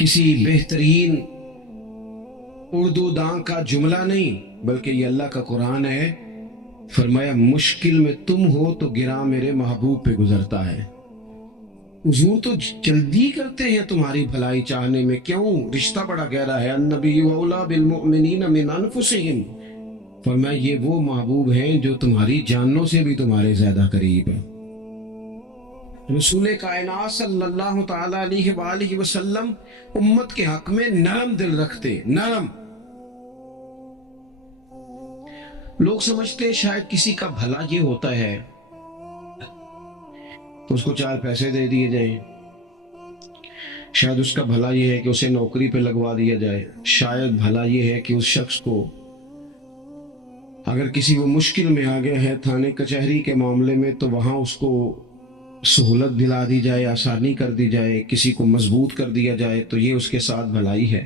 کسی بہترین اردو داں کا جملہ نہیں، بلکہ یہ اللہ کا قرآن ہے۔ فرمایا مشکل میں تم ہو تو گراں میرے محبوب پہ گزرتا ہے۔ حضور تو جلدی کرتے ہیں تمہاری بھلائی چاہنے میں، کیوں؟ رشتہ بڑا گہرا ہے۔ النبی اولیٰ بالمؤمنین من انفسہم، فرمایا یہ وہ محبوب ہیں جو تمہاری جانوں سے بھی تمہارے زیادہ قریب ہیں۔ رسول کائنات صلی اللہ تعالی علیہ وآلہ وسلم امت کے حق میں نرم دل رکھتے، نرم۔ لوگ سمجھتے شاید کسی کا بھلا یہ ہوتا ہے تو اس کو 4 پیسے دے دیے جائیں، شاید اس کا بھلا یہ ہے کہ اسے نوکری پہ لگوا دیا جائے، شاید بھلا یہ ہے کہ اس شخص کو اگر کسی وہ مشکل میں آ گیا ہے تھانے کچہری کے معاملے میں تو وہاں اس کو سہولت دلا دی جائے، آسانی کر دی جائے، کسی کو مضبوط کر دیا جائے، تو یہ اس کے ساتھ بھلائی ہے۔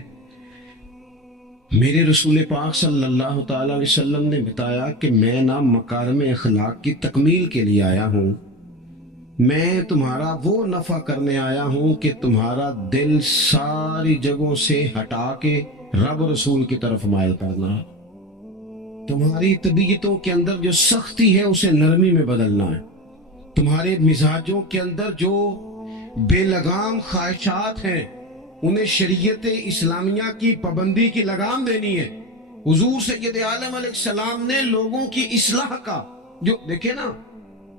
میرے رسول پاک صلی اللہ تعالی علیہ وسلم نے بتایا کہ میں نہ مکارم اخلاق کی تکمیل کے لیے آیا ہوں، میں تمہارا وہ نفع کرنے آیا ہوں کہ تمہارا دل ساری جگہوں سے ہٹا کے رب رسول کی طرف مائل کرنا، تمہاری طبیعتوں کے اندر جو سختی ہے اسے نرمی میں بدلنا ہے، تمہارے مزاجوں کے اندر جو بے لگام خواہشات ہیں انہیں شریعت اسلامیہ کی پابندی کی لگام دینی ہے۔ حضور سید عالم علیہ السلام نے لوگوں کی اصلاح کا جو دیکھے نا،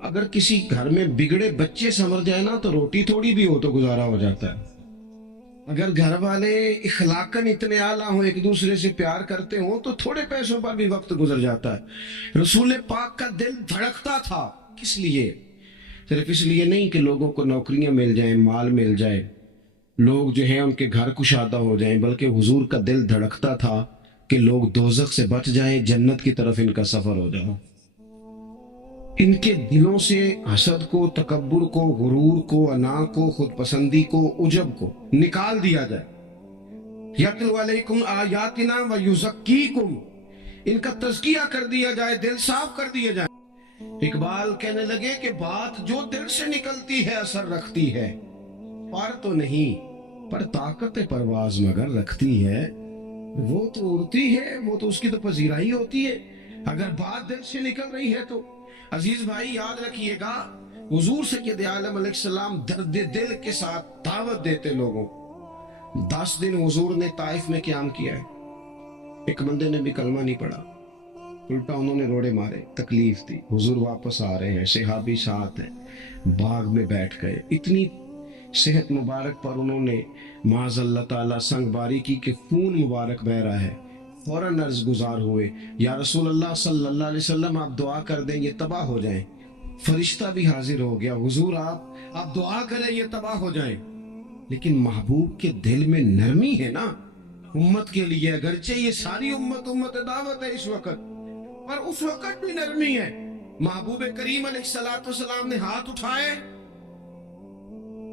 اگر کسی گھر میں بگڑے بچے سنور جائے نا تو روٹی تھوڑی بھی ہو تو گزارا ہو جاتا ہے۔ اگر گھر والے اخلاقاً اتنے اعلیٰ ہوں، ایک دوسرے سے پیار کرتے ہوں تو تھوڑے پیسوں پر بھی وقت گزر جاتا ہے۔ رسول پاک کا دل دھڑکتا تھا، کس لیے؟ صرف اس لیے نہیں کہ لوگوں کو نوکریاں مل جائیں، مال مل جائے، لوگ جو ہیں ان کے گھر کشادہ ہو جائیں، بلکہ حضور کا دل دھڑکتا تھا کہ لوگ دوزخ سے بچ جائیں، جنت کی طرف ان کا سفر ہو جائے۔ ان کے دلوں سے حسد کو، تکبر کو، غرور کو، انا کو، خود پسندی کو، عجب کو نکال دیا جائے۔ یتلو علیکم آیاتنا ویزکیکم، ان کا تزکیہ کر دیا جائے، دل صاف کر دیا جائے۔ اقبال کہنے لگے کہ بات جو دل سے نکلتی ہے اثر رکھتی ہے، پر تو نہیں، پر طاقت پرواز مگر رکھتی ہے۔ وہ تو اڑتی ہے، وہ تو اس کی تو پذیرائی ہوتی ہے، اگر بات دل سے نکل رہی ہے تو۔ عزیز بھائی یاد رکھیے گا، حضور سید عالم علیہ السلام درد دل کے ساتھ دعوت دیتے لوگوں۔ 10 دن حضور نے طائف میں قیام کیا ہے، ایک بندے نے بھی کلمہ نہیں پڑھا، الٹا انہوں نے روڑے مارے، تکلیف دی۔ حضور واپس آ رہے ہیں، صحابی ساتھ ہیں، باغ میں بیٹھ گئے، اتنی صحت مبارک پر انہوں نے معاذ اللہ تعالیٰ سنگ باری کی کہ خون مبارک بہ رہا ہے۔ فوراً عرض گزار ہوئے، یا رسول اللہ صلی اللہ علیہ وسلم آپ دعا کر دیں یہ تباہ ہو جائیں۔ فرشتہ بھی حاضر ہو گیا، حضور آپ دعا کریں یہ تباہ ہو جائیں۔ لیکن محبوب کے دل میں نرمی ہے نا امت کے لیے، اگرچہ یہ ساری امت دعوت ہے اس وقت، پر اس وقت بھی نرمی ہے۔ محبوب کریم علیہ السلام نے ہاتھ اٹھائے،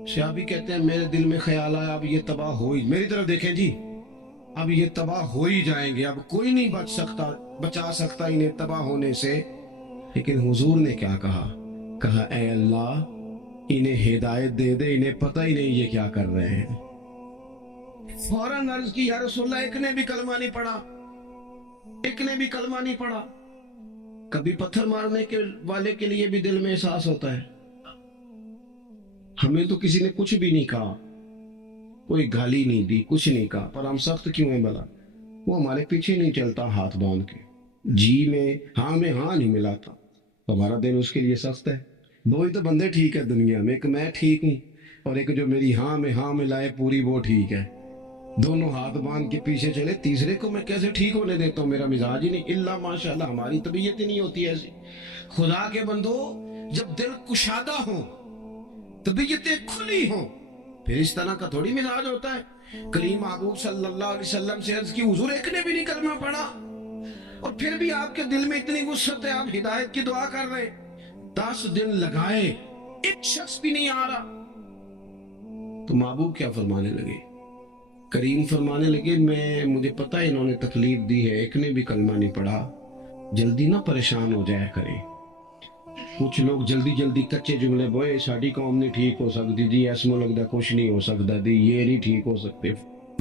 صحابی کہتے ہیں میرے دل میں خیال آیا اب یہ تباہ ہو ہی، میری طرف دیکھیں جی، اب یہ تباہ ہو ہی جائیں گے، اب کوئی نہیں بچا سکتا انہیں تباہ ہونے سے۔ لیکن حضور نے کیا کہا اے اللہ انہیں ہدایت دے دے، انہیں پتہ ہی نہیں یہ کیا کر رہے ہیں۔ فوراً عرض کی یا رسول اللہ ایک نے بھی کلمہ نہیں پڑھا، ایک نے بھی کلمہ نہیں پڑھا۔ کبھی پتھر مارنے کے والے کے لیے بھی دل میں احساس ہوتا ہے، ہمیں تو کسی نے کچھ بھی نہیں کہا، کوئی گالی نہیں دی، کچھ نہیں کہا، پر ہم سخت کیوں ہیں بھلا؟ وہ ہمارے پیچھے نہیں چلتا ہاتھ باندھ کے، جی میں ہاں نہیں ملاتا، ہمارا دل اس کے لیے سخت ہے۔ 2 ہی تو بندے ٹھیک ہے دنیا میں، ایک میں ٹھیک ہوں اور ایک جو میری ہاں میں ہاں ملائے پوری وہ ٹھیک ہے۔ دونوں ہاتھ باندھ کے پیچھے چلے، تیسرے کو میں کیسے ٹھیک ہونے دیتا ہوں؟ میرا مزاج ہی نہیں، اللہ ماشاءاللہ ہماری طبیعت ہی نہیں ہوتی ایسی۔ خدا کے بندو جب دل کشادہ ہو، طبیعتیں کھلی ہوں، پھر اس طرح کا تھوڑی مزاج ہوتا ہے۔ کریم محبوب صلی اللہ علیہ وسلم سے عرض کی حضور ایک نے بھی نہیں کلمہ پڑھا اور پھر بھی آپ کے دل میں اتنی وسعت ہے، آپ ہدایت کی دعا کر رہے ہیں۔ 10 دن لگائے، ایک شخص بھی نہیں آ رہا، تو محبوب کیا فرمانے لگے؟ کریم فرمانے لگے مجھے پتہ ہے انہوں نے تکلیف دی ہے، ایک نے بھی کلمہ نہیں پڑھا، جلدی نہ پریشان ہو جایا کریں۔ کچھ لوگ جلدی کچے جملے بوئے، ساڈی قوم نہیں ٹھیک ہو سکتی جی، اس ملک دا کچھ نہیں ہو سکتا دی، یہ نہیں ٹھیک ہو سکتے،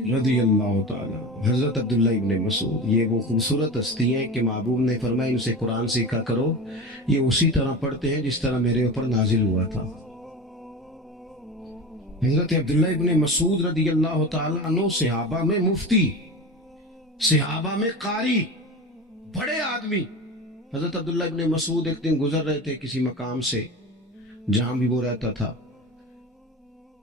رضی اللہ تعالیٰ. حضرت عبداللہ ابن مسعود یہ وہ خوبصورت ہستی ہیں کہ محبوب نے فرمایا ان سے قرآن سیکھا کرو، یہ اسی طرح پڑھتے ہیں جس طرح میرے اوپر نازل ہوا تھا. حضرت عبداللہ ابن مسعود رضی اللہ تعالیٰ عنہ صحابہ میں مفتی، صحابہ میں قاری، بڑے آدمی. حضرت عبداللہ ابن مسعود ایک دن گزر رہے تھے کسی مقام سے جہاں بھی وہ رہتا تھا،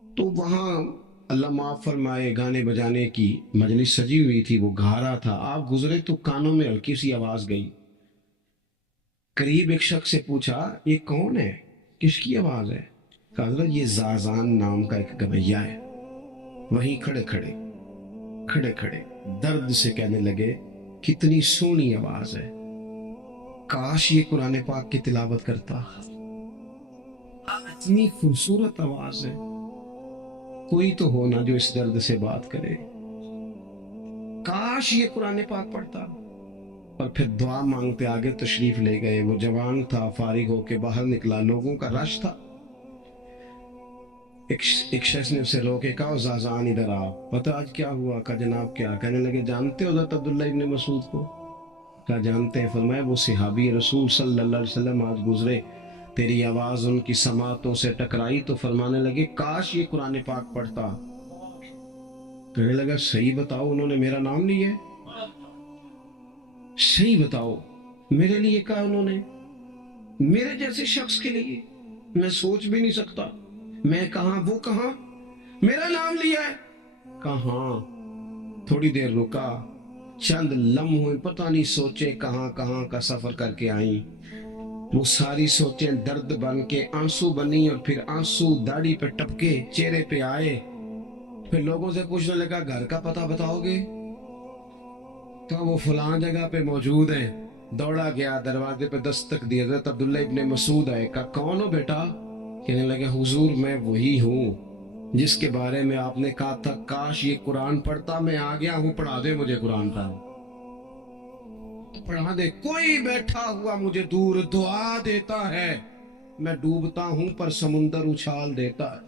تو وہاں اللہ معاف فرمائے گانے بجانے کی مجلس سجی ہوئی تھی، وہ گا رہا تھا. آپ گزرے تو کانوں میں ہلکی سی آواز گئی. قریب ایک شخص سے پوچھا یہ کون ہے، کس کی آواز ہے؟ کہا حضرت یہ زازان نام کا ایک گویّا ہے. وہیں کھڑے کھڑے درد سے کہنے لگے کتنی سونی آواز ہے، کاش یہ قرآن پاک کی تلاوت کرتا، اتنی خوبصورت آواز ہے، کوئی تو ہونا جو اس درد سے بات کرے، کاش یہ قرآن پاک پڑھتا. اور پھر دعا مانگتے آگے تشریف لے گئے. وہ جوان تھا، فارغ ہو کے باہر نکلا، لوگوں کا رش تھا. ایک شخص نے اسے روکے، کہا زازان ادھر آ، پتہ آج کیا ہوا؟ کہا جناب کیا؟ کہنے لگے جانتے ہو حضرت عبداللہ ابن مسعود کو؟ کہا جانتے ہیں. فرمایا وہ صحابی رسول صلی اللہ علیہ وسلم آج گزرے، تیری آواز ان کی سماعتوں سے ٹکرائی تو فرمانے لگے کاش یہ قرآن پاک پڑھتا. کہنے لگا صحیح بتاؤ انہوں نے میرا نام لیا ہے؟ صحیح بتاؤ میرے لیے کہا انہوں نے؟ میرے جیسے شخص کے لیے میں سوچ بھی نہیں سکتا. میں کہاں وہ کہاں، میرا نام لیا ہے. کہاں؟ تھوڑی دیر رکا، چند لمحے پتہ نہیں سوچے کہاں کہاں کا سفر کر کے آئیں. وہ ساری سوچیں درد بن کے آنسو بنی، اور پھر آنسو داڑھی پہ ٹپکے چہرے پہ آئے. پھر لوگوں سے پوچھنے لگا گھر کا پتہ بتاؤ گے؟ تو وہ فلاں جگہ پہ موجود ہیں. دوڑا گیا، دروازے پہ دستک دی، حضرت عبداللہ ابن مسعود آئے. کہا کون ہو بیٹا؟ کہنے لگے حضور میں وہی ہوں جس کے بارے میں آپ نے کہا تھا کاش یہ قرآن پڑھتا. میں آ گیا ہوں، پڑھا دے مجھے قرآن کا. پڑھا دے. کوئی بیٹھا ہوا مجھے دور دعا دیتا ہے، میں ڈوبتا ہوں پر سمندر اچھال دیتا ہے.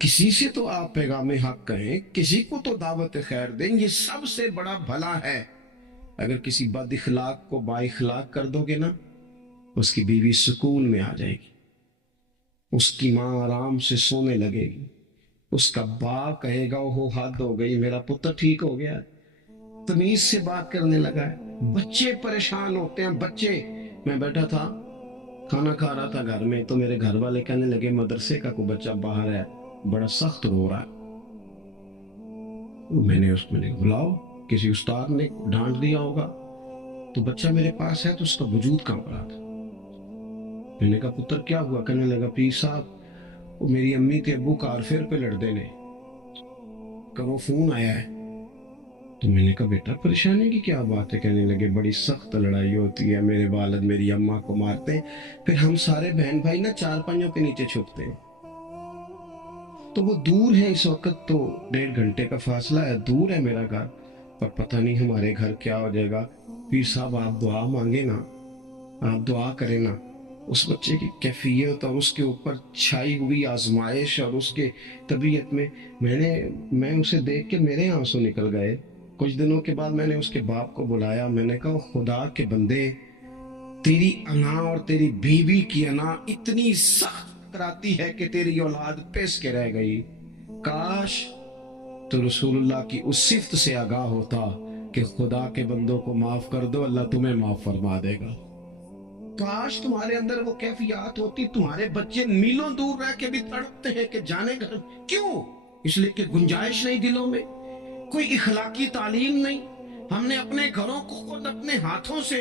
کسی سے تو آپ پیغام حق کہیں، کسی کو تو دعوت خیر دیں، یہ سب سے بڑا بھلا ہے. اگر کسی بد اخلاق کو با اخلاق کر دو گے نا، اس کی بیوی سکون میں آ جائے گی، اس کی ماں آرام سے سونے لگے گی، اس کا باپ کہے گا وہ حد ہو گئی، میرا پتر ٹھیک ہو گیا، تمیز سے بات کرنے لگا ہے. بچے پریشان ہوتے ہیں، بچے. میں بیٹھا تھا کھانا کھا رہا تھا گھر میں، تو میرے گھر والے کہنے لگے مدرسے کا کوئی بچہ باہر ہے، بڑا سخت رو رہا ہے. میں نے بلاؤ، کسی استاد نے ڈانٹ دیا ہوگا. تو بچہ میرے پاس ہے تو اس کا وجود کانپ رہا تھا. میں نے کہا پتر کیا ہوا؟ کہنے لگا پیر صاحب وہ میری امی تے ابو کار فیر پہ لڑتے نے، کرو فون آیا ہے. تو میں نے کہا بیٹا پریشانی کی کیا بات ہے؟ کہنے لگے بڑی سخت لڑائی ہوتی ہے، میرے والد میری اماں کو مارتے ہیں، پھر ہم سارے بہن بھائی نا چار پائیوں کے نیچے چھپتے ہیں. تو وہ دور ہے، اس وقت تو 1.5 گھنٹے کا فاصلہ ہے، دور ہے میرا گھر، پر پتہ نہیں ہمارے گھر کیا ہو جائے گا. پیر صاحب آپ دعا مانگے نا، آپ دعا کریں نا. اس بچے کی کیفیت اور اس کے اوپر چھائی ہوئی آزمائش اور اس کے طبیعت میں اسے دیکھ کے میرے آنسو نکل گئے. کچھ دنوں کے بعد میں نے اس کے باپ کو بلایا. میں نے کہا خدا کے بندے، تیری انا اور تیری بیوی کی انا اتنی سخت کراتی ہے کہ تیری اولاد پیس کے رہ گئی. کاش تو رسول اللہ کی اس صفت سے آگاہ ہوتا کہ خدا کے بندوں کو معاف کر دو، اللہ تمہیں معاف فرما دے گا. کاش تمہارے اندر وہ کیفیات ہوتی. تمہارے بچے میلوں دور رہ کے بھی تڑپتے ہیں کہ جانے گھر. کیوں؟ اس لیے کہ گنجائش نہیں دلوں میں، کوئی اخلاقی تعلیم نہیں. ہم نے اپنے گھروں کو خود اپنے ہاتھوں سے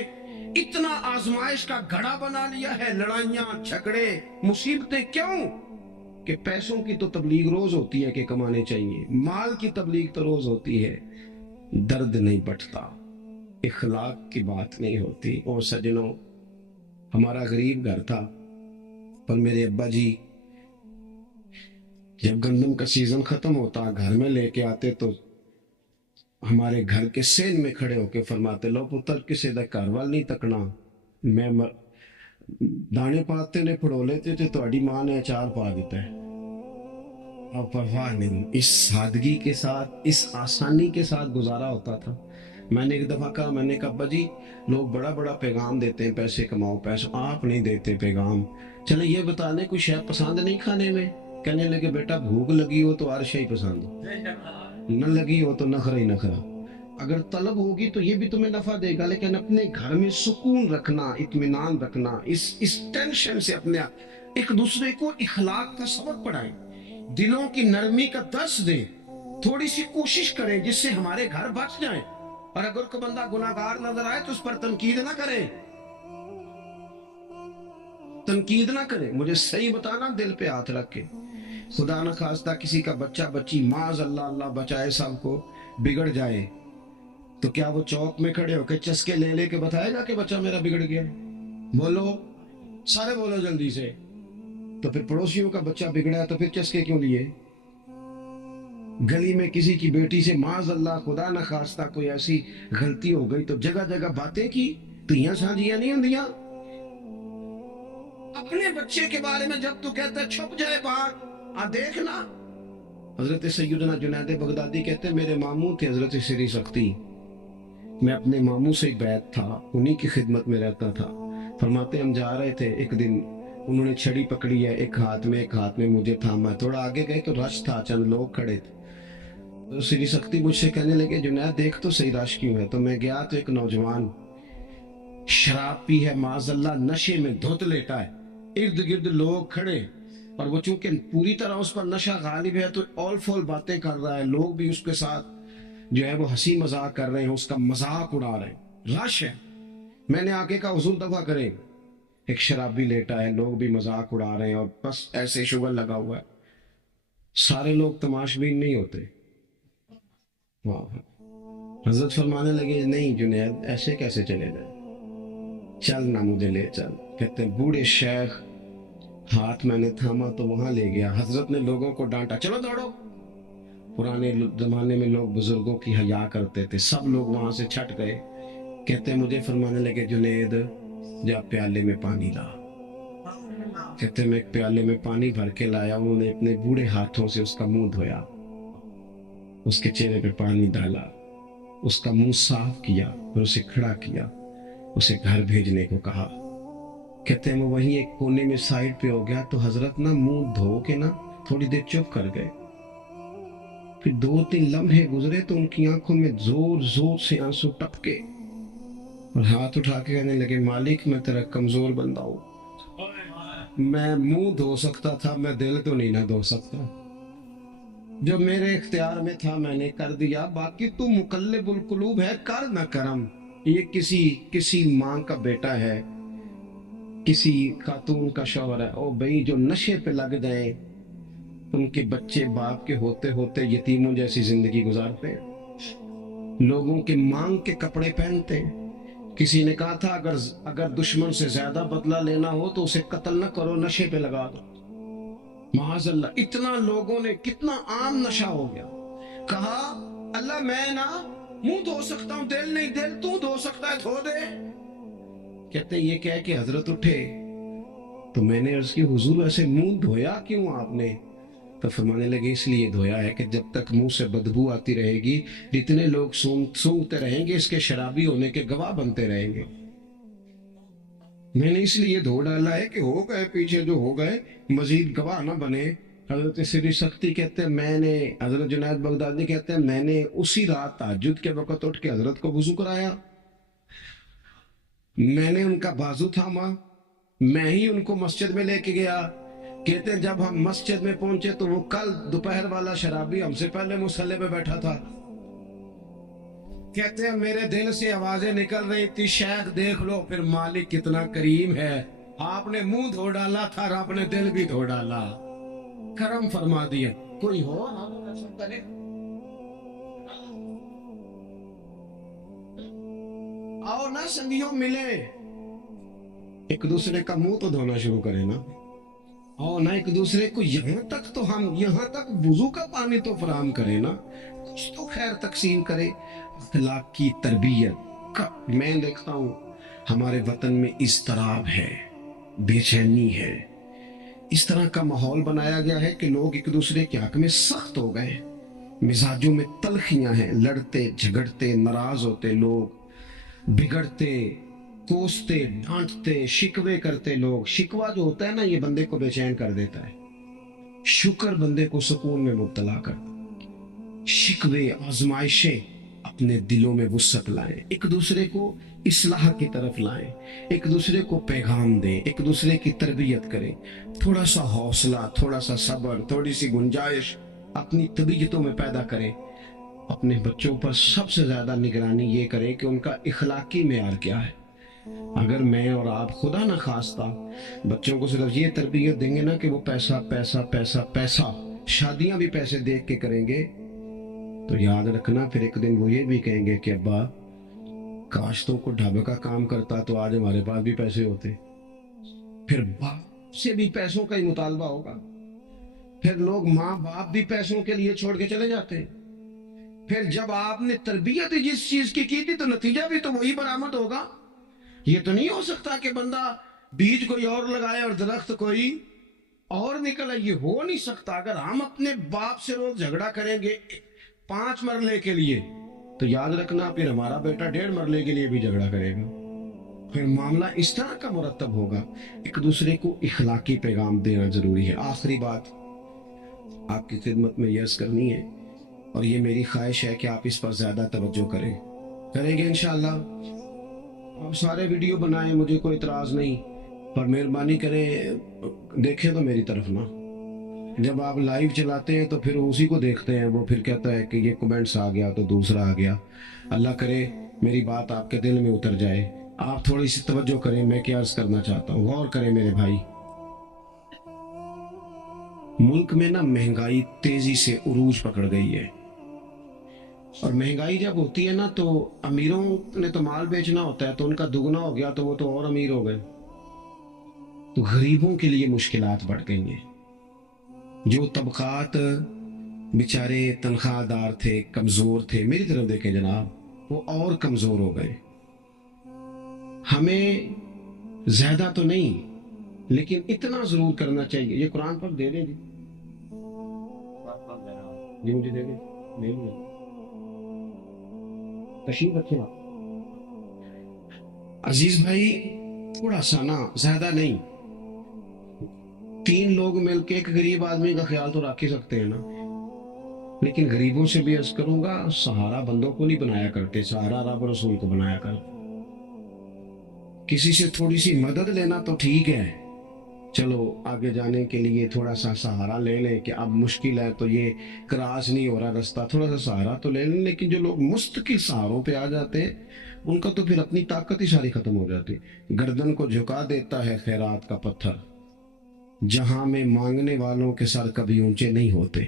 اتنا آزمائش کا گھڑا بنا لیا ہے. لڑائیاں، جھگڑے، مصیبتیں. کیوں؟ کہ پیسوں کی تو تبلیغ روز ہوتی ہے کہ کمانے چاہیے، مال کی تبلیغ تو روز ہوتی ہے، درد نہیں بٹتا، اخلاق کی بات نہیں ہوتی. اور سجنوں، ہمارا غریب گھر تھا، پر میرے ابا جی جب گندم کا سیزن ختم ہوتا گھر میں لے کے آتے تو ہمارے گھر کے سین میں کھڑے ہو کے فرماتے لو پتر کسے دا گھر وال نہیں تکنا. میں دانے پاتے نے پڑو لیتے تھے، تہاڈی ماں نے اچار پا دیتا ہے. اور پرواہ نہیں، اس سادگی کے ساتھ، اس آسانی کے ساتھ گزارا ہوتا تھا۔ میں نے ایک دفعہ کہا، میں نے کہا ابا جی لوگ بڑا بڑا پیغام دیتے ہیں پیسے کماؤ پیسے، آپ نہیں دیتے پیغام، چلے یہ بتا دیں کوئی شے پسند نہیں کھانے میں؟ کہنے لگے بیٹا بھوک لگی ہو تو ہر شے پسند، نہ لگی ہو تو نخرا ہی نخرا، اگر طلب ہوگی تو یہ بھی تمہیں نفع دے گا، لیکن اپنے گھر میں سکون رکھنا، اطمینان رکھنا، اس ٹینشن سے اپنے ایک دوسرے کو اخلاق کا سبق پڑھائیں، دلوں کی نرمی کا درس دیں، تھوڑی سی کوشش کریں جس سے ہمارے گھر بچ جائیں، اور اگر کوئی بندہ گناہگار نظر آئے تو اس پر تنقید نہ کریں، تنقید نہ کریں، مجھے صحیح بتانا دل پہ ہاتھ رکھ کے۔ خدا نہ خواستہ کسی کا بچہ بچی معاذ اللہ، اللہ بچائے سب کو، بگڑ جائے تو کیا وہ چوک میں کھڑے ہو کے چسکے لے لے کے بتائے گا کہ بچہ میرا بگڑ گیا؟ بولو سارے بولو جلدی سے۔ تو پھر پڑوسیوں کا بچہ بگڑا تو پھر چسکے کیوں لیے؟ گلی میں کسی کی بیٹی سے معاذ اللہ خدا نہ خواستہ کوئی ایسی غلطی ہو گئی تو جگہ جگہ باتیں کی، تیاں سانجیاں نہیں ہوندیاں؟ اپنے بچے کے بارے میں جب تو کہتا ہے چھپ جائے باہر، دیکھنا۔ حضرت سیدنا جنید بغدادی کہتے ہیں میرے ماموں تھے حضرت سری سختی، میں اپنے ماموں سے بیعت تھا، انہی کی خدمت میں رہتا تھا، فرماتے ہم جا رہے تھے، ایک دن انہوں نے چھڑی پکڑی ہے، ایک ہاتھ میں مجھے تھاما، تھوڑا آگے گئے تو رش تھا، چند لوگ کھڑے تھے، تو سری سختی مجھ سے کہنے لگے جنید دیکھ تو صحیح رش کیوں ہے؟ تو میں گیا تو ایک نوجوان شراب پی ہے، معاذ اللہ نشے میں دھت لیٹا ہے، ارد گرد لوگ کھڑے، اور وہ چونکہ پوری طرح اس پر نشہ غالب ہے تو اول فول باتیں کر رہا ہے، لوگ بھی اس کے ساتھ جو ہے وہ ہنسی مذاق کر رہے ہیں، اس کا مذاق اڑا رہے ہیں، رش ہے۔ میں نے آگے کہا حضور دفع کریں، ایک شرابی لیٹا ہے، لوگ بھی مذاق اڑا رہے ہیں اور بس ایسے شغل لگا ہوا ہے، سارے لوگ تماشبین نہیں ہوتے۔ حضرت فرمانے لگے نہیں جنید ایسے کیسے چلے گئے، چل نہ مجھے لے چل، کہتے ہیں بوڑھے شیخ، ہاتھ میں نے تھاما تو وہاں لے گیا، حضرت نے لوگوں کو ڈانٹا چلو دوڑو، پرانے زمانے میں لوگ بزرگوں کی حیا کرتے تھے، سب لوگ وہاں سے چھٹ گئے، کہتے ہیں مجھے فرمانے لگے جنید جا پیالے میں پانی لا، کہتے ہیں میں ایک پیالے میں پانی بھر کے لایا، انہوں نے اپنے بوڑھے ہاتھوں سے اس کا منہ دھویا، اس کے چہرے پہ پانی ڈالا، اس کا منہ صاف کیا، پھر اسے کھڑا کیا، اسے گھر بھیجنے کو کہا، کہتے ہیں وہ وہیں ایک کونے میں سائڈ پہ ہو گیا تو حضرت نا منہ دھو کے نا تھوڑی دیر چپ کر گئے، پھر 2-3 لمحے گزرے تو ان کی آنکھوں میں زور زور سے آنسو ٹپکے اور ہاتھ اٹھا کے کہنے لگے مالک میں تیرا کمزور بندہ ہوں، میں منہ دھو سکتا تھا، میں دل تو نہیں نہ دھو سکتا، جو میرے اختیار میں تھا میں نے کر دیا، باقی تو مقلب القلوب ہے، کر نہ کرم۔ یہ کسی ماں کا بیٹا ہے، کسی خاتون کا شوہر ہے، او بھئی جو نشے پہ لگ جائیں ان کے بچے باپ کے ہوتے ہوتے یتیموں جیسی زندگی گزارتے ہیں، لوگوں کے مانگ کے کپڑے پہنتے ہیں۔ کسی نے کہا تھا اگر دشمن سے زیادہ بدلہ لینا ہو تو اسے قتل نہ کرو، نشے پہ لگا دو، معاذ اللہ اتنا لوگوں نے، کتنا عام نشہ ہو گیا۔ کہا اللہ میں نا منہ دھو سکتا ہوں، دل نہیں، دل تو دھو سکتا ہے، دھو دے۔ کہتے یہ کہہ کہ حضرت اٹھے تو میں نے عرض کی حضور ایسے منہ دھویا کیوں آپ نے؟ تو فرمانے لگے اس لیے دھویا ہے کہ جب تک منہ سے بدبو آتی رہے گی جتنے لوگ سونگتے رہیں گے اس کے شرابی ہونے کے گواہ بنتے رہیں گے، میں نے اس لیے دھو ڈالا ہے کہ ہو گئے پیچھے جو ہو گئے مزید گواہ نہ بنے۔ حضرت سری سختی کہتے ہیں میں نے، حضرت جنید بغدادی کہتے ہیں میں نے اسی رات تہجد کے وقت اٹھ کے حضرت کو وضو کرایا، میں نے ان کا بازو تھاما، میں ہی ان کو مسجد میں لے کے گیا، کہتے ہیں جب ہم مسجد میں پہنچے تو وہ کل دوپہر والا شرابی ہم سے پہلے مصلی پہ بیٹھا تھا، کہتے ہیں میرے دل سے آوازیں نکل رہی تھی شیخ دیکھ لو پھر مالک کتنا کریم ہے، آپ نے منہ دھو ڈالا تھا رب نے دل بھی دھو ڈالا، کرم فرما دیا۔ کوئی ہو کرے آؤ نا سنگیوں ملے، ایک دوسرے کا منہ تو دھونا شروع کرے نا، آؤ نا ایک دوسرے کو یہاں تک تو ہم یہاں تک وضو کا پانی تو فراہم کرے نا، کچھ تو خیر تقسیم کرے۔ اخلاق کی تربیت میں دیکھتا ہوں ہمارے وطن میں اضطراب ہے، بے چینی ہے، اس طرح کا ماحول بنایا گیا ہے کہ لوگ ایک دوسرے کے حق میں سخت ہو گئے ہیں، مزاجوں میں تلخیاں ہیں، لڑتے جھگڑتے ناراض ہوتے لوگ، بگڑتے کوستے ڈانٹتے شکوے کرتے لوگ۔ شکوہ جو ہوتا ہے نا، یہ بندے کو بے چین کر دیتا ہے، شکر بندے کو سکون میں مبتلا کر۔ شکوے آزمائشیں اپنے دلوں میں وسعت لائیں، ایک دوسرے کو اصلاح کی طرف لائیں، ایک دوسرے کو پیغام دیں، ایک دوسرے کی تربیت کریں، تھوڑا سا حوصلہ، تھوڑا سا صبر، تھوڑی سی گنجائش اپنی طبیعتوں میں پیدا کریں۔ اپنے بچوں پر سب سے زیادہ نگرانی یہ کریں کہ ان کا اخلاقی معیار کیا ہے۔ اگر میں اور آپ خدا نہ خواستہ بچوں کو صرف یہ تربیت دیں گے نا کہ وہ پیسہ پیسہ پیسہ پیسہ، شادیاں بھی پیسے دیکھ کے کریں گے، تو یاد رکھنا پھر ایک دن وہ یہ بھی کہیں گے کہ ابا کاش تو کو ڈھابے کا کام کرتا تو آج ہمارے پاس بھی پیسے ہوتے۔ پھر باپ سے بھی پیسوں کا ہی مطالبہ ہوگا، پھر لوگ ماں باپ بھی پیسوں کے لیے چھوڑ کے چلے جاتے ہیں۔ پھر جب آپ نے تربیت جس چیز کی تھی تو نتیجہ بھی تو وہی برآمد ہوگا۔ یہ تو نہیں ہو سکتا کہ بندہ بیج کوئی اور لگائے اور درخت کوئی اور نکلے، یہ ہو نہیں سکتا۔ اگر ہم اپنے باپ سے روز جھگڑا کریں گے 5 مرلے کے لیے تو یاد رکھنا پھر ہمارا بیٹا 1.5 مرلے کے لیے بھی جھگڑا کرے گا، پھر معاملہ اس طرح کا مرتب ہوگا۔ ایک دوسرے کو اخلاقی پیغام دینا ضروری ہے۔ آخری بات آپ کی خدمت میں عرض کرنی ہے، اور یہ میری خواہش ہے کہ آپ اس پر زیادہ توجہ کریں گے انشاءاللہ۔ آپ سارے ویڈیو بنائیں، مجھے کوئی اعتراض نہیں، پر مہربانی کریں دیکھیں تو میری طرف نہ۔ جب آپ لائیو چلاتے ہیں تو پھر اسی کو دیکھتے ہیں، وہ پھر کہتا ہے کہ یہ کمنٹس آ گیا تو دوسرا آ گیا۔ اللہ کرے میری بات آپ کے دل میں اتر جائے، آپ تھوڑی سی توجہ کریں۔ میں کیا عرض کرنا چاہتا ہوں، غور کریں میرے بھائی۔ ملک میں نا مہنگائی تیزی سے عروج پکڑ گئی ہے، اور مہنگائی جب ہوتی ہے نا تو امیروں نے تو مال بیچنا ہوتا ہے، تو ان کا دگنا ہو گیا تو وہ تو اور امیر ہو گئے، تو غریبوں کے لیے مشکلات بڑھ گئی ہیں۔ جو طبقات بیچارے تنخواہ دار تھے، کمزور تھے، میری طرف دیکھیں جناب، وہ اور کمزور ہو گئے۔ ہمیں زیادہ تو نہیں لیکن اتنا ضرور کرنا چاہیے۔ یہ قرآن پر دے دیں جی مجھے دے دیں، نہیں تشریف رکھیں آپ۔ عزیز بھائی تھوڑا سا نا، زیادہ نہیں، 3 لوگ مل کے ایک غریب آدمی کا خیال تو رکھ ہی سکتے ہیں نا۔ لیکن غریبوں سے بھی عرض کروں گا، سہارا بندوں کو نہیں بنایا کرتے، سہارا رب رسول کو بنایا کر۔ کسی سے تھوڑی سی مدد لینا تو ٹھیک ہے، چلو آگے جانے کے لیے تھوڑا سا سہارا لے لیں کہ اب مشکل ہے تو یہ کراس نہیں ہو رہا رستہ، تھوڑا سا سہارا تو لے لیں۔ لیکن جو لوگ مستقل سہاروں پہ آ جاتے ہیں ان کا تو پھر اپنی طاقت ہی ساری ختم ہو جاتی۔ گردن کو جھکا دیتا ہے خیرات کا پتھر، جہاں میں مانگنے والوں کے سر کبھی اونچے نہیں ہوتے۔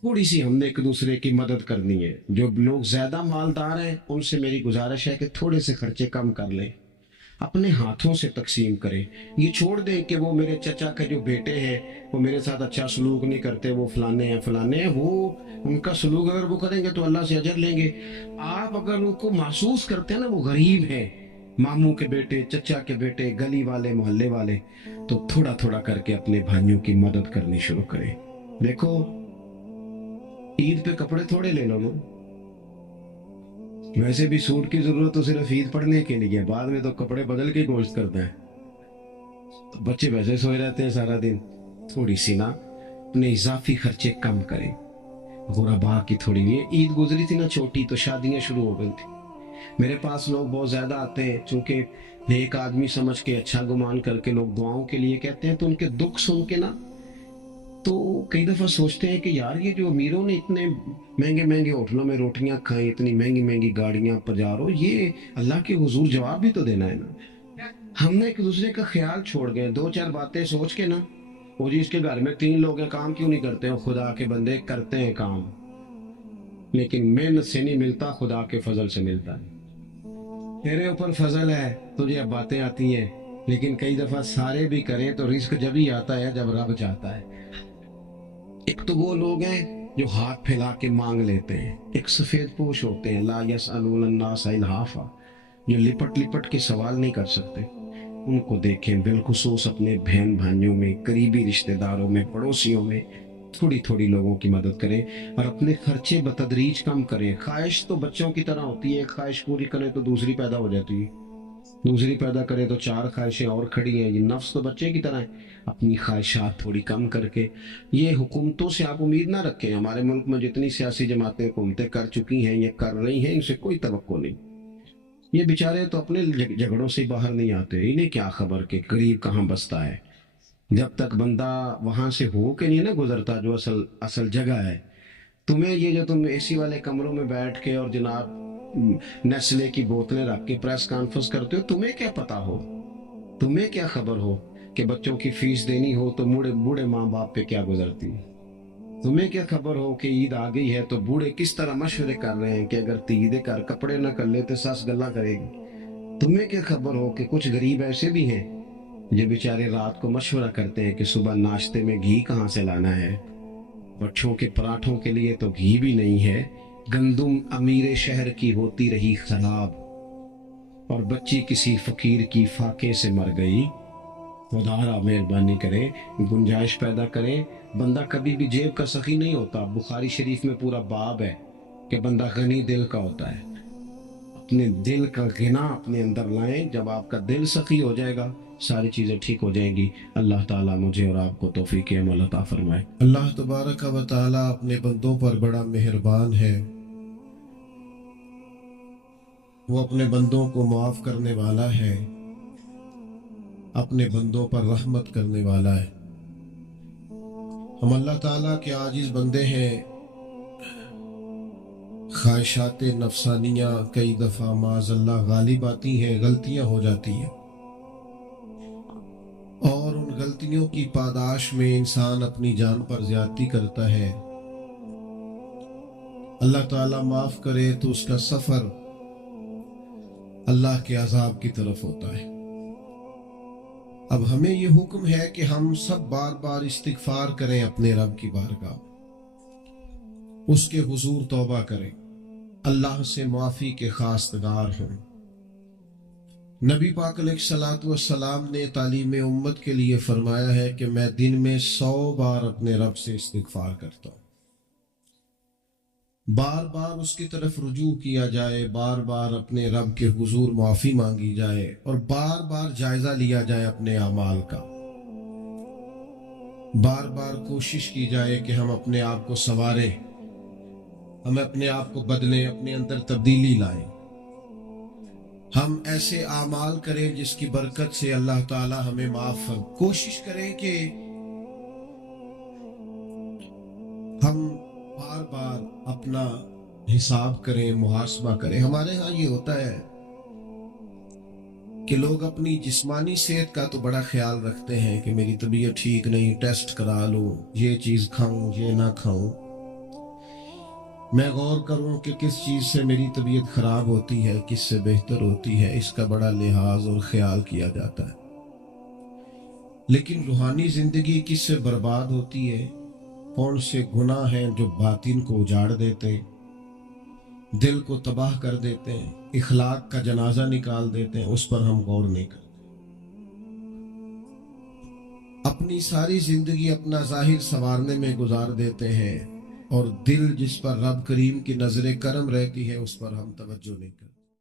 تھوڑی سی ہم نے ایک دوسرے کی مدد کرنی ہے۔ جو لوگ زیادہ مالدار ہیں ان سے میری گزارش ہے کہ تھوڑے سے خرچے کم کر لیں، اپنے ہاتھوں سے تقسیم کریں۔ یہ چھوڑ دیں کہ وہ میرے چچا کے جو بیٹے ہیں وہ میرے ساتھ اچھا سلوک نہیں کرتے، وہ فلانے ہیں، وہ ان کا سلوک اگر وہ کریں گے تو اللہ سے اجر لیں گے۔ آپ اگر ان کو محسوس کرتے ہیں نا وہ غریب ہیں، ماموں کے بیٹے، چچا کے بیٹے، گلی والے، محلے والے، تو تھوڑا تھوڑا کر کے اپنے بھائیوں کی مدد کرنی شروع کریں۔ دیکھو عید پہ کپڑے تھوڑے لے لو نا، ویسے بھی سوٹ کی ضرورت تو صرف عید پڑھنے کے لیے، بعد میں تو کپڑے بدل کے گوشت کرتا ہے، بچے ویسے سوئے رہتے ہیں سارا دن۔ تھوڑی سی نا اپنے اضافی خرچے کم کریں۔ غربا کی تھوڑی، یہ عید گزری تھی نا چھوٹی تو شادیاں شروع ہو گئی تھی، میرے پاس لوگ بہت زیادہ آتے ہیں، چونکہ نیک آدمی سمجھ کے اچھا گمان کر کے لوگ دعاؤں کے لیے کہتے ہیں، تو ان کے دکھ سن کے نا تو کئی دفعہ سوچتے ہیں کہ یار یہ جو امیروں نے اتنے مہنگے مہنگے ہوٹلوں میں روٹیاں کھائیں، اتنی مہنگی مہنگی گاڑیاں پجارو، یہ اللہ کے حضور جواب بھی تو دینا ہے نا۔ ہم نے ایک دوسرے کا خیال چھوڑ گئے، 2-4 باتیں سوچ کے نا، وہ جی اس کے گھر میں 3 لوگ ہیں، کام کیوں نہیں کرتے ہیں؟ خدا کے بندے کرتے ہیں کام، لیکن محنت سے نہیں ملتا، خدا کے فضل سے ملتا ہے۔ تیرے اوپر فضل ہے، تجھے اب باتیں آتی ہیں، لیکن کئی دفعہ سارے بھی کریں تو رزق جب ہی آتا ہے جب رب چاہتا ہے۔ ایک تو وہ لوگ ہیں جو ہاتھ پھیلا کے مانگ لیتے ہیں، ایک سفید پوش ہوتے ہیں لا یسألون الناس الحافا، جو لپٹ لپٹ کے سوال نہیں کر سکتے۔ ان کو دیکھیں، بالخصوص اپنے بہن بھائیوں میں، قریبی رشتہ داروں میں، پڑوسیوں میں تھوڑی تھوڑی لوگوں کی مدد کریں اور اپنے خرچے بتدریج کم کریں۔ خواہش تو بچوں کی طرح ہوتی ہے، ایک خواہش پوری کریں تو دوسری پیدا ہو جاتی ہے، دوسری پیدا کرے تو چار خواہشیں اور کھڑی ہیں۔ یہ نفس تو بچے کی طرح ہے، اپنی خواہشات تھوڑی کم کر کے۔ یہ حکومتوں سے آپ امید نہ رکھیں، ہمارے ملک میں جتنی سیاسی جماعتیں حکومتیں کر چکی ہیں، یہ کر رہی ہیں، ان سے کوئی توقع نہیں۔ یہ بیچارے تو اپنے جھگڑوں سے باہر نہیں آتے، انہیں کیا خبر کہ غریب کہاں بستا ہے۔ جب تک بندہ وہاں سے ہو کے نہیں نا گزرتا جو اصل جگہ ہے، تمہیں یہ جو تم اے سی والے کمروں میں بیٹھ کے اور جناب نیسلے کی بوتلیں رکھ کے پریس کانفرنس کرتے ہو، تمہیں کیا پتا ہو، تمہیں کیا خبر ہو کہ بچوں کی فیس دینی ہو تو بوڑھے ماں باپ پہ کیا گزرتی ہے؟ تمہیں کیا خبر ہو کہ عید آ گئی ہے تو بوڑھے کس طرح مشورے کر رہے ہیں کہ اگر عید کر کپڑے نہ کر لے تو ساس گلا کرے گی؟ تمہیں کیا خبر ہو کہ کچھ غریب ایسے بھی ہیں جو بیچارے رات کو مشورہ کرتے ہیں کہ صبح ناشتے میں گھی کہاں سے لانا ہے، بچوں کے پراٹھوں کے لیے تو گھی بھی نہیں ہے، گندم امیر شہر کی ہوتی رہی خراب اور بچی کسی فقیر کی فاقے سے مر گئی۔ خدا مہربانی کرے، گنجائش پیدا کرے۔ بندہ کبھی بھی جیب کا سخی نہیں ہوتا، بخاری شریف میں پورا باب ہے کہ بندہ غنی دل کا ہوتا ہے۔ اپنے دل کا غنا اپنے اندر لائیں، جب آپ کا دل سخی ہو جائے گا ساری چیزیں ٹھیک ہو جائیں گی۔ اللہ تعالیٰ مجھے اور آپ کو توفیق عمل عطا فرمائے۔ اللہ تبارک و تعالیٰ اپنے بندوں پر بڑا مہربان ہے، وہ اپنے بندوں کو معاف کرنے والا ہے، اپنے بندوں پر رحمت کرنے والا ہے۔ ہم اللہ تعالیٰ کے عاجز بندے ہیں، خواہشات نفسانیہ کئی دفعہ معاذ اللہ غالب آتی ہیں، غلطیاں ہو جاتی ہیں، اور ان غلطیوں کی پاداش میں انسان اپنی جان پر زیادتی کرتا ہے۔ اللہ تعالیٰ معاف کرے تو اس کا سفر اللہ کے عذاب کی طرف ہوتا ہے۔ اب ہمیں یہ حکم ہے کہ ہم سب بار بار استغفار کریں، اپنے رب کی بارگاہ اس کے حضور توبہ کریں، اللہ سے معافی کے خواستگار ہوں۔ نبی پاک علیہ الصلوۃ والسلام نے تعلیم امت کے لیے فرمایا ہے کہ میں دن میں 100 بار اپنے رب سے استغفار کرتا ہوں۔ بار بار اس کی طرف رجوع کیا جائے، بار بار اپنے رب کے حضور معافی مانگی جائے، اور بار بار جائزہ لیا جائے اپنے اعمال کا۔ بار بار کوشش کی جائے کہ ہم اپنے آپ کو سنواریں، ہم اپنے آپ کو بدلیں، اپنے اندر تبدیلی لائیں، ہم ایسے اعمال کریں جس کی برکت سے اللہ تعالی ہمیں معاف فرمائے۔ کوشش کریں کہ ہم بار بار اپنا حساب کریں، محاسبہ کریں۔ ہمارے ہاں یہ ہوتا ہے کہ لوگ اپنی جسمانی صحت کا تو بڑا خیال رکھتے ہیں کہ میری طبیعت ٹھیک نہیں، ٹیسٹ کرا لوں، یہ چیز کھاؤں، یہ نہ کھاؤں، میں غور کروں کہ کس چیز سے میری طبیعت خراب ہوتی ہے، کس سے بہتر ہوتی ہے، اس کا بڑا لحاظ اور خیال کیا جاتا ہے۔ لیکن روحانی زندگی کس سے برباد ہوتی ہے؟ کون سے گناہ ہیں جو باطن کو اجاڑ دیتے ہیں، دل کو تباہ کر دیتے ہیں، اخلاق کا جنازہ نکال دیتے ہیں، اس پر ہم غور نہیں کرتے۔ اپنی ساری زندگی اپنا ظاہر سنوارنے میں گزار دیتے ہیں، اور دل جس پر رب کریم کی نظر کرم رہتی ہے اس پر ہم توجہ نہیں کرتے۔